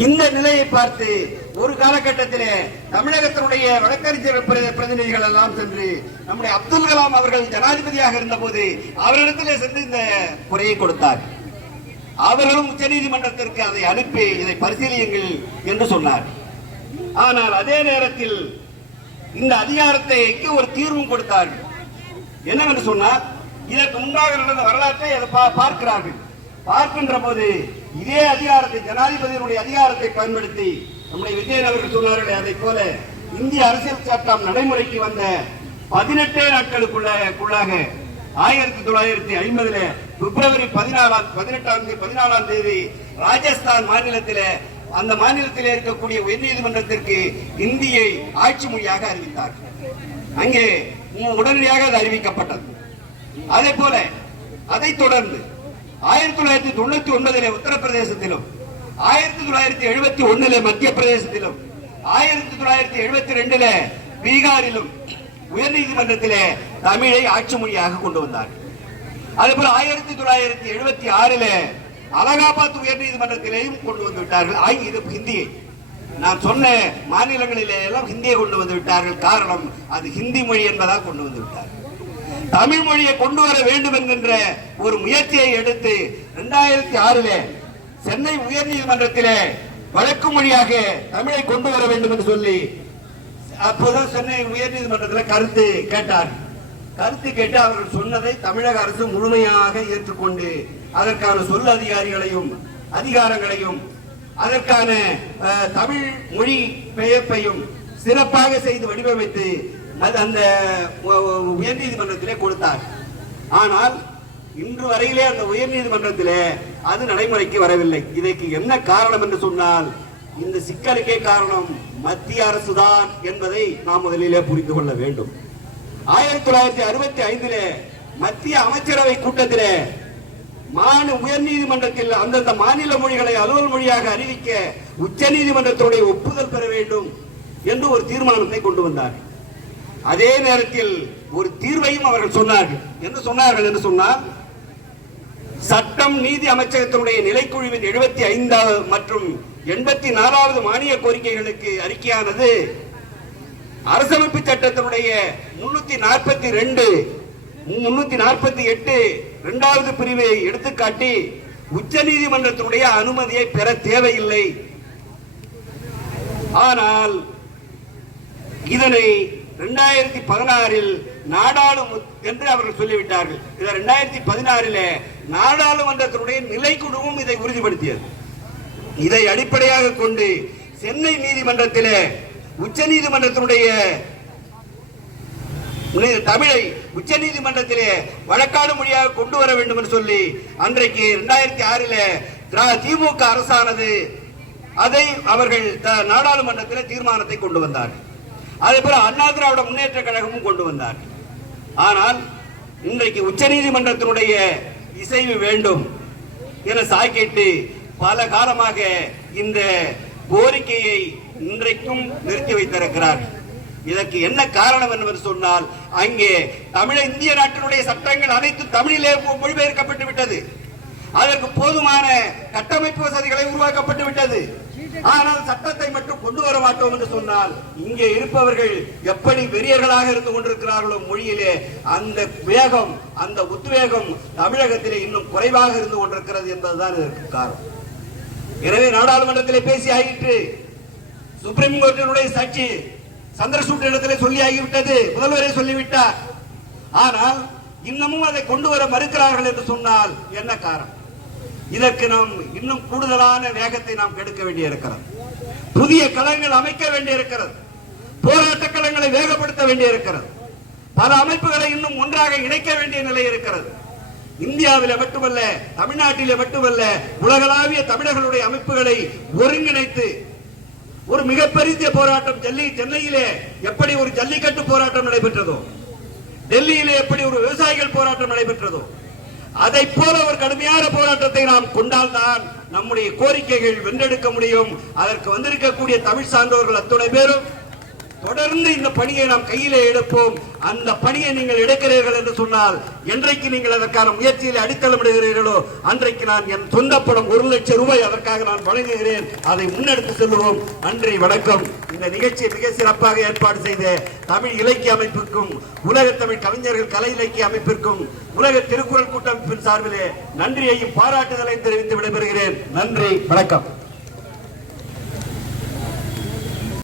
இந்த நிலையை பார்த்து ஒரு காலகட்டத்திலே தமிழகத்தினுடைய வழக்கறிஞர் பிரதிநிதிகள் எல்லாம் சென்று நம்முடைய அப்துல் கலாம் அவர்கள் ஜனாதிபதியாக இருந்தபோது அவரிடத்திலே சென்று இந்த குறையை கொடுத்தார். அவர்களும் உச்சநீதிமன்றத்திற்கு அதை அனுப்பி இதை பரிசீலியுங்கள் என்று சொன்னார். ஆனால் அதே நேரத்தில் இந்த அதிகாரத்தைக்கு ஒரு தீர்வும் கொடுத்தார்கள் என்னவென்று சொன்னால் இதற்கு முன்பாக நடந்த வரலாற்றை அதை பா- பார்க்கிறார்கள். பார்க்கின்ற போது இதே அதிகாரத்தை ஜனாதிபதியினுடைய அதிகாரத்தை பயன்படுத்தி நம்முடைய விஜயன் அவர்கள் சொன்னார்கள் அதை போல இந்திய அரசியல் சட்டம் நடைமுறைக்கு வந்த பதினெட்டே நாட்களுக்குள்ளாக ஆயிரத்தி தொள்ளாயிரத்தி ஐம்பதுல பிப்ரவரி பதினாலாம் பதினெட்டாம் தேதி பதினாலாம் தேதி ராஜஸ்தான் மாநிலத்தில அந்த மாநிலத்திலே இருக்கக்கூடிய உயர்நீதிமன்றத்திற்கு இந்தியை ஆட்சி மொழியாக அறிவித்தார் அங்கே உடனடியாக அது அறிவிக்கப்பட்டது. அதே போல அதைத் தொடர்ந்து ஆயிரத்தி தொள்ளாயிரத்தி தொண்ணூத்தி ஒன்பதிலே உத்தரப்பிரதேசத்திலும் ஆயிரத்தி தொள்ளாயிரத்தி எழுபத்தி ஒண்ணுல மத்திய பிரதேசத்திலும் ஆயிரத்தி தொள்ளாயிரத்தி எழுபத்தி ரெண்டுல பீகாரிலும் உயர்நீதிமன்றத்திலே தமிழை ஆட்சி மொழியாக கொண்டு வந்தார் அதே போல ஆயிரத்தி தொள்ளாயிரத்தி எழுபத்தி ஆறுல அலகாபாத் உயர்நீதிமன்றத்திலேயும் கொண்டு வந்து விட்டார்கள். இது ஹிந்தியை. நான் சொன்ன மாநிலங்களிலே எல்லாம் ஹிந்தியை கொண்டு வந்து விட்டார்கள். காரணம் அது ஹிந்தி மொழி என்பதாக கொண்டு வந்து விட்டார்கள். தமிழ் மொழியை கொண்டு வர வேண்டும் என்கின்ற ஒரு முயற்சியை எடுத்து இரண்டாயிரத்தி ஆறுல சென்னை உயர் உயர்நீதிமன்றத்திலே வழக்கு மொழியாக தமிழை கொண்டு வர வேண்டும் என்று சொல்லி அப்போதான் சென்னை உயர்நீதிமன்றத்தில் கருத்து கேட்டார். கருத்து கேட்டு அவர்கள் சொன்னதை தமிழக அரசு முழுமையாக ஏற்றுக்கொண்டு அதற்கான சொல் அதிகாரிகளையும் அதிகாரங்களையும் அதற்கான அஹ், தமிழ் மொழி பெயர்ப்பையும் சிறப்பாக செய்து வடிவமைத்து அது அந்த உயர் நீதிமன்றத்திலே உயர்நீதிமன்றத்திலே கொடுத்தார். ஆனால் இன்று வரையிலே அந்த உயர்நீதிமன்றத்திலே அது நடைமுறைக்கு வரவில்லை. இதற்கு என்ன காரணம் என்று சொன்னால் இந்த சிக்கலுக்கே காரணம் மத்திய அரசுதான் என்பதை நாம் முதலிலே புரிந்து கொள்ள வேண்டும். ஆயிரத்தி தொள்ளாயிரத்தி அறுபத்தி ஐந்திலே மத்திய அமைச்சரவை கூட்டத்திலே மாநில உயர்நீதிமன்றத்தில் அந்தந்த மாநில மொழிகளை அலுவல் மொழியாக அறிவிக்க உச்ச உச்சநீதிமன்றத்தினுடைய ஒப்புதல் பெற வேண்டும் என்று ஒரு தீர்மானத்தை கொண்டு வந்தார். அதே நேரத்தில் ஒரு தீர்வையும் அவர்கள் சொன்னார்கள். என்று சொன்னார்கள் என்று சொன்னால் சட்டம் நீதி அமைச்சகத்தினுடைய நிலைக்குழுவின் எழுபத்தி ஐந்தாவது மற்றும் எண்பத்தி நாலாவது மானிய கோரிக்கைகளுக்கு அறிக்கையானது அரசமைப்பு சட்டத்தினுடைய முன்னூத்தி நாற்பத்தி ரெண்டு முன்னூத்தி நாற்பத்தி எட்டு இரண்டாவது பிரிவை எடுத்துக்காட்டி உச்ச நீதிமன்றத்தினுடைய அனுமதியை பெற தேவையில்லை. ஆனால் இதனை இரண்டாயிரத்தி பதினாறில் நாடாளும என்று அவர்கள் சொல்லிவிட்டார்கள். இதை இரண்டாயிரத்தி பதினாறில் நாடாளுமன்றத்தினுடைய நிலைக்குழுவும் இதை உறுதிப்படுத்தியது. இதை அடிப்படையாக கொண்டு சென்னை நீதிமன்றத்திலே உச்ச நீதிமன்றத்தினுடைய தமிழை உச்ச நீதிமன்றத்திலே வழக்காடு மொழியாக கொண்டு வர வேண்டும் என்று சொல்லி அன்றைக்கு இரண்டாயிரத்தி ஆறில் திமுக அரசானது அதை அவர்கள் த- தீர்மானத்தை கொண்டு வந்தார்கள். அதே போல அண்ணா திராவிட முன்னேற்ற கழகமும் கொண்டு வந்தார். ஆனால் இன்றைக்கு உச்சநீதிமன்றத்தினுடைய இசைவு வேண்டும் என சாக்கிட்டு பல காலமாக இந்த கோரிக்கையை இன்றைக்கும் நிறுத்தி வைத்திருக்கிறார். இதற்கு என்ன காரணம் என்று சொன்னால் அங்கே தமிழ இந்திய நாட்டினுடைய சட்டங்கள் அனைத்தும் தமிழிலே மொழிபெயர்க்கப்பட்டு விட்டது. அதற்கு போதுமான கட்டமைப்பு வசதிகளை உருவாக்கப்பட்டு விட்டது. ஆனால் சட்டத்தை மட்டும் கொண்டு வர மாட்டோம் என்று சொன்னால் இங்கே இருப்பவர்கள் எப்படி வெறியர்களாக இருந்து கொண்டிருக்கிறார்களோ மொழியிலே அந்த வேகம் அந்த உத்வேகம் தமிழகத்திலே இன்னும் குறைவாக இருந்து கொண்டிருக்கிறது என்பதுதான் இதற்கு காரணம். எனவே நாடாளுமன்றத்திலே பேசி ஆகிட்டு சுப்ரீம் கோர்ட்டினுடைய சாட்சி சந்திரசூட் இடத்திலே சொல்லி ஆகிவிட்டது முதல்வரே சொல்லிவிட்டார். ஆனால் இன்னமும் அதை கொண்டு வர மறுக்கிறார்கள் என்று சொன்னால் என்ன காரணம்? இதற்கு நாம் இன்னும் கூடுதலான வேகத்தை நாம் கெடுக்க வேண்டியிருக்கிறது. புதிய களங்கள் அமைக்க வேண்டியிருக்கிறது. போராட்ட களங்களை வேகப்படுத்த வேண்டியிருக்கிறது. பல அமைப்புகளை இன்னும் ஒன்றாக இணைக்க வேண்டிய நிலை இருக்கிறது. இந்தியாவில மட்டுமல்ல தமிழ்நாட்டில மட்டுமல்ல உலகளாவிய தமிழர்களுடைய அமைப்புகளை ஒருங்கிணைத்து ஒரு மிகப்பெரிய போராட்டம் டெல்லி சென்னையிலே எப்படி ஒரு ஜல்லிக்கட்டு போராட்டம் நடைபெற்றதோ டெல்லியிலே எப்படி ஒரு விவசாயிகள் போராட்டம் நடைபெற்றதோ அதை போல ஒரு கடுமையான போராட்டத்தை நாம் கொண்டால்தான் நம்முடைய கோரிக்கைகள் வென்றெடுக்க முடியும். அதற்கு வந்திருக்கக்கூடிய தமிழ் சான்றோர்கள் அத்துணை பேரும் தொடர்ந்து இந்த பணியை நாம் கையிலே எடுப்போம். அந்த பணியை நீங்கள் எடுக்கிறீர்கள் என்று சொன்னால் என்றைக்கு நீங்கள் அதற்கான முயற்சியில் அடித்தளமிடுகிறீர்களோ அன்றைக்கு நான் என் சொந்த படம் ஒரு லட்சம் ரூபாய் அதற்காக நான் வழங்குகிறேன். அதை முன்னெடுத்து செல்வோம் நன்றி வணக்கம். இந்த நிகழ்ச்சியை மிக சிறப்பாக ஏற்பாடு செய்த தமிழ் இலக்கிய அமைப்புக்கும் உலக தமிழ் கவிஞர்கள் கலை இலக்கிய அமைப்பிற்கும் உலக திருக்குறள் கூட்டமைப்பின் சார்பிலே நன்றியையும் பாராட்டுதலையும் தெரிவித்து விடைபெறுகிறேன். நன்றி வணக்கம்.